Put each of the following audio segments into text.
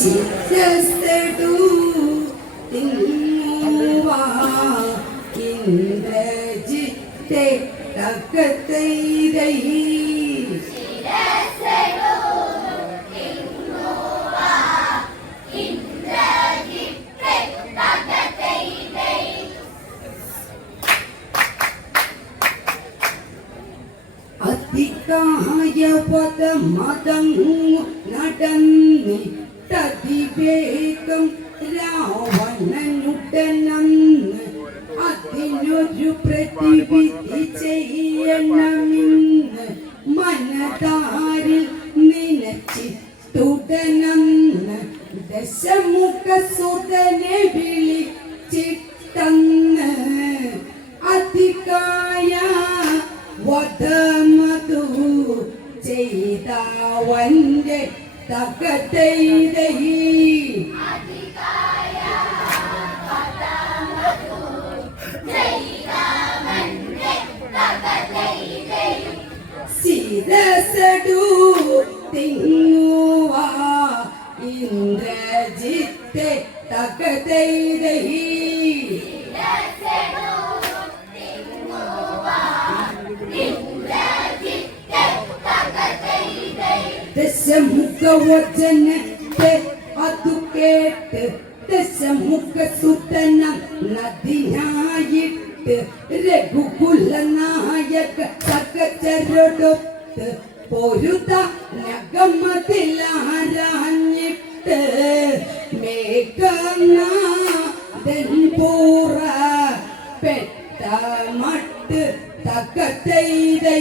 చిత్తస్తడు தின்னுவா இந்த சித்தை தக்கத்தை அதிகாய பத மதங்கு நடந்தி നടന്നിട്ടതിവേഗം രാവണനുടനന്ന് അതിനൊരു പ്രതിവിധി ചെയ്യണമെന്ന് മനതാരിൽ നിലച്ചിട്ടുടനന്ന് ദശമുഖ സുതനെ വിളിച്ചിട്ടന്ന് അധികായ വധമതു ചെയ്തവന്റെ തകതൈതൈ ശിരസടു തിങ്ങുവാ ഇന്ദ്രജിത്തെ തകതൈതൈ ദശമുഖവചനത്തെ അതു കേട്ട് ദശമുഖ സുതനം നദിയായിട്ട് രഘുകുല നായക സകചരൊടൊത്ത് പൊരുത നഗമതിലാരാഞ്ഞിട്ട് മേഘനാഥൻ പൂറ പെട്ട മട്ട് തകതൈതൈ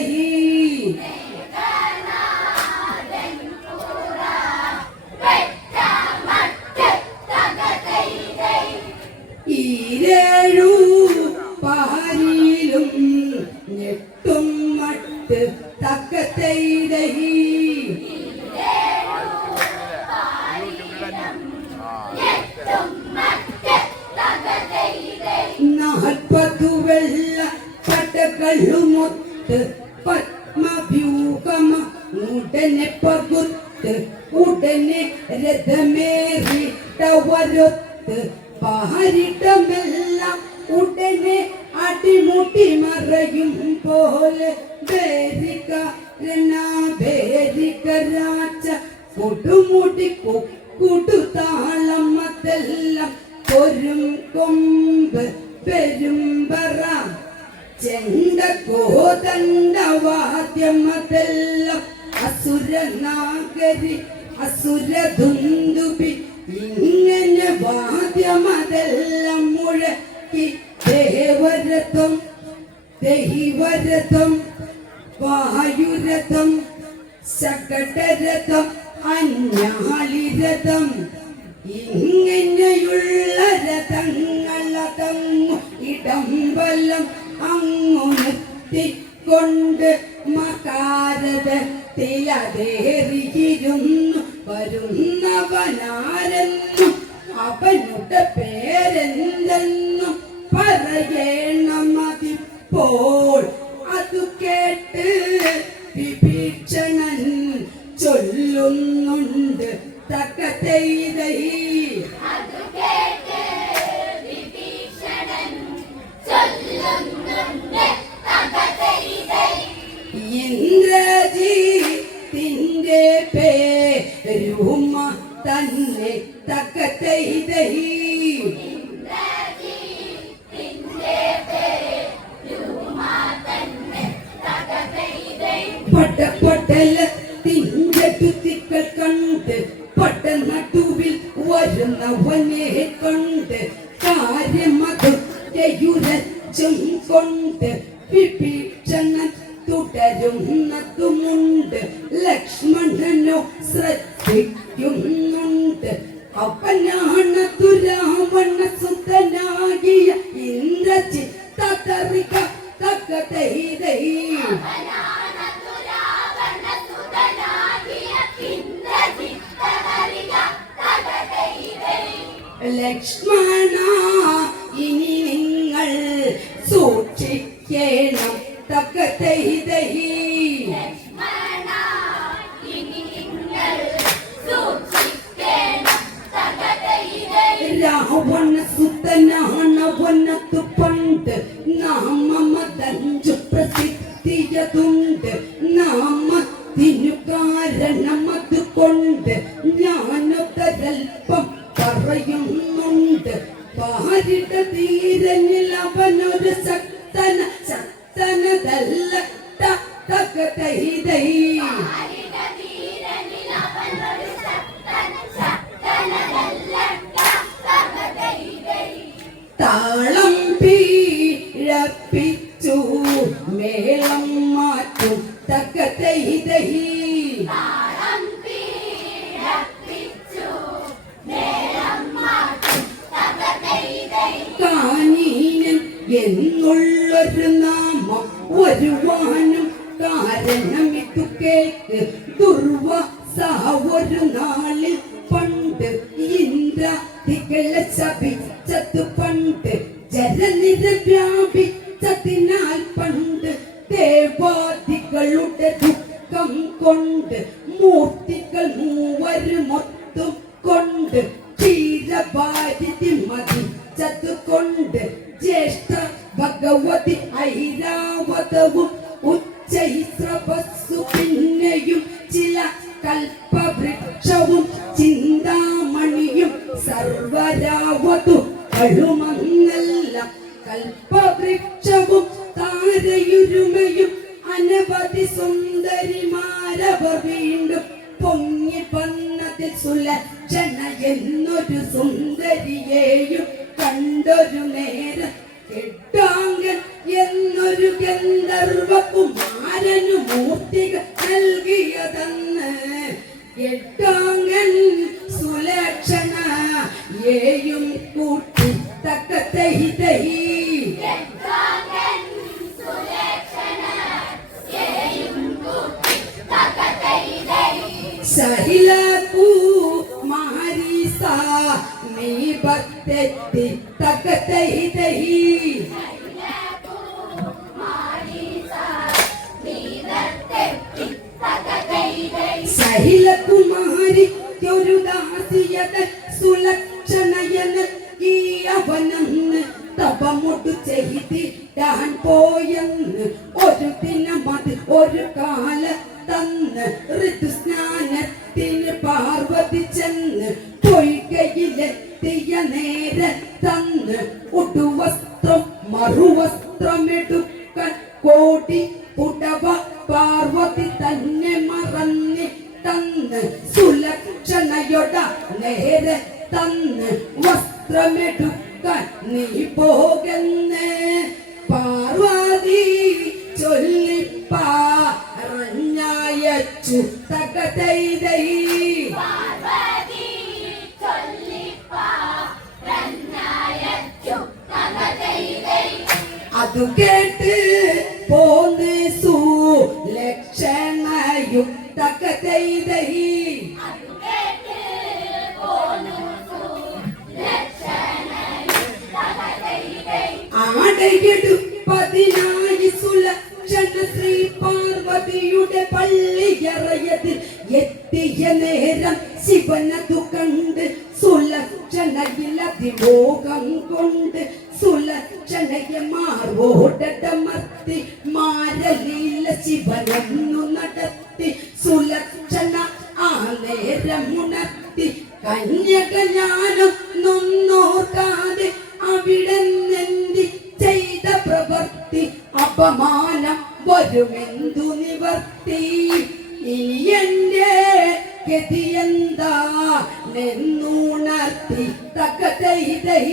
ഈരേഴു പാരിലും ഞെട്ടും മട്ട് തക്കത്തൈതൈ നാൽപ്പതു വെള്ള പട്ടകളുമൊത്ത് പത്മഭ്യൂകമ ഉടനെ പകുത്ത് ഉടനെ രഥമേറിട്ടവരൊത്ത് പാരിട്ടമെല്ലാം മറയും പോലെ രാജ കൊടുമുടി കൊടുതാളം അതെല്ലാം പൊരും കൊമ്പ് പെരുമ്പറ ചെണ്ട കോതണ്ടവാദ്യമതെല്ലാം അസുര നാഗരി അസുരനാഗരി അസുരധുന്തുബി ഇങ്ങനെ വാദ്യമതെല്ലാം മുഴക്കി ദേവരഥം ദൈവരഥം വായുരഥം സകടരഥം അന്യാളിരഥം ഇങ്ങനെയുള്ള രഥങ്ങളതം ഇടം വല്ലം അങ്ങു നിർത്തിക്കൊണ്ട് മകാരഥത്തിലതേറിയിരുന്നു വരുന്നവനാരെന്നും അവനുടെ പേരെന്തെന്നും തുടരുന്നതുമുണ്ട് ലക്ഷ്മണനോ ശ്രദ്ധിക്കുന്നുണ്ട്. അപ്പനാണ് തുരാവണ സുതനാകിയ ഇന്ദ്രജി തകറിക തകതൈതൈ ലക്ഷ്മണ രാവണ സുതനാണവനത്തു പണ്ട് നാമമതഞ്ചു പ്രസിദ്ധിയതുണ്ട് നാമത്തിനു കാരണമത് കൊണ്ട് ഞാനൊതരൽപ്പം പറയുന്നുണ്ട്. പാരിട തീരനിൽ അവനൊരു ശക്തന ശക്തനതല്ല. ത- താളം പീഴപ്പിച്ചു മേളം മാറ്റും തകതൈതൈ. കാനീനൻ എന്നുള്ളൊരു നാമം വരുവാനും കാരണമിതു കേക്ക് ദുർവാസ ഒരു നാളിൽ പണ്ട് ഇന്ദ്ര ഇന്ദ്രാദികളെ ശപിച്ചത് പണ്ട് ജലനിര വ്യാപിച്ചതിനാൽ പണ്ട് ദേവാദികളുടെ ദുഃഖം കൊണ്ട് മൂർത്തികൾ സുലക്ഷണ എന്നൊരു സുന്ദരിയെയും കണ്ടൊരു നേരം കെട്ടാങ്കൻ എന്നൊരു ഗന്ധർവ കുമാരനു മൂർത്തികൾ നൽകിയതെന്ന്. കെട്ടാങ്കൻ സുലക്ഷണ ഏയും കൂട്ടി തക്ക തൈ തൈ ശൈലപൂ ഭക്തെത്തി തക്ക തൈ തൈ സഹിലകുമാരിക്കൊരു ദാസിയത സുലക്ഷണയന ഈ അവനെന്ന് തപമൊട്ടു ചെയ്തിടാൻ പോയെന്ന് ഒരു ദിനമത് ഒരു കാല കോടി പുടവ പാർവതി തന്നെ മറന്ന് തന്ന് സുലക്ഷണയൊട നേരെ തന്ന് വസ്ത്രമെടുക്കാൻ നീ പോകുന്നേ പാർവതി ചൊല്ലിപ്പാറഞ്ഞയച്ചു തകതൈതൈ. അതു കേട്ട് തകതൈതൈ ആടയെടുപ്പതിനായി സുലക്ഷണ ശ്രീ പാർവതിയുടെ പള്ളിയറയതിൽ എത്തിയ നേരം ശിവനതു കണ്ട് സുലക്ഷണയിലതിമോകം കൊണ്ട് സുലക്ഷണയ മാർവോടമർത്തി മാരലീല ശിവനൊന്നു ഞാനും നൊന്നോർക്കാതെ അവിടെ നിന്തി ചെയ്ത പ്രവൃത്തി അപമാനം വരുമെന്തു നിവർത്തി? ഇനി എന്റെ ഗതി എന്താ? നെന്നുണർത്തി തക്ക തൈ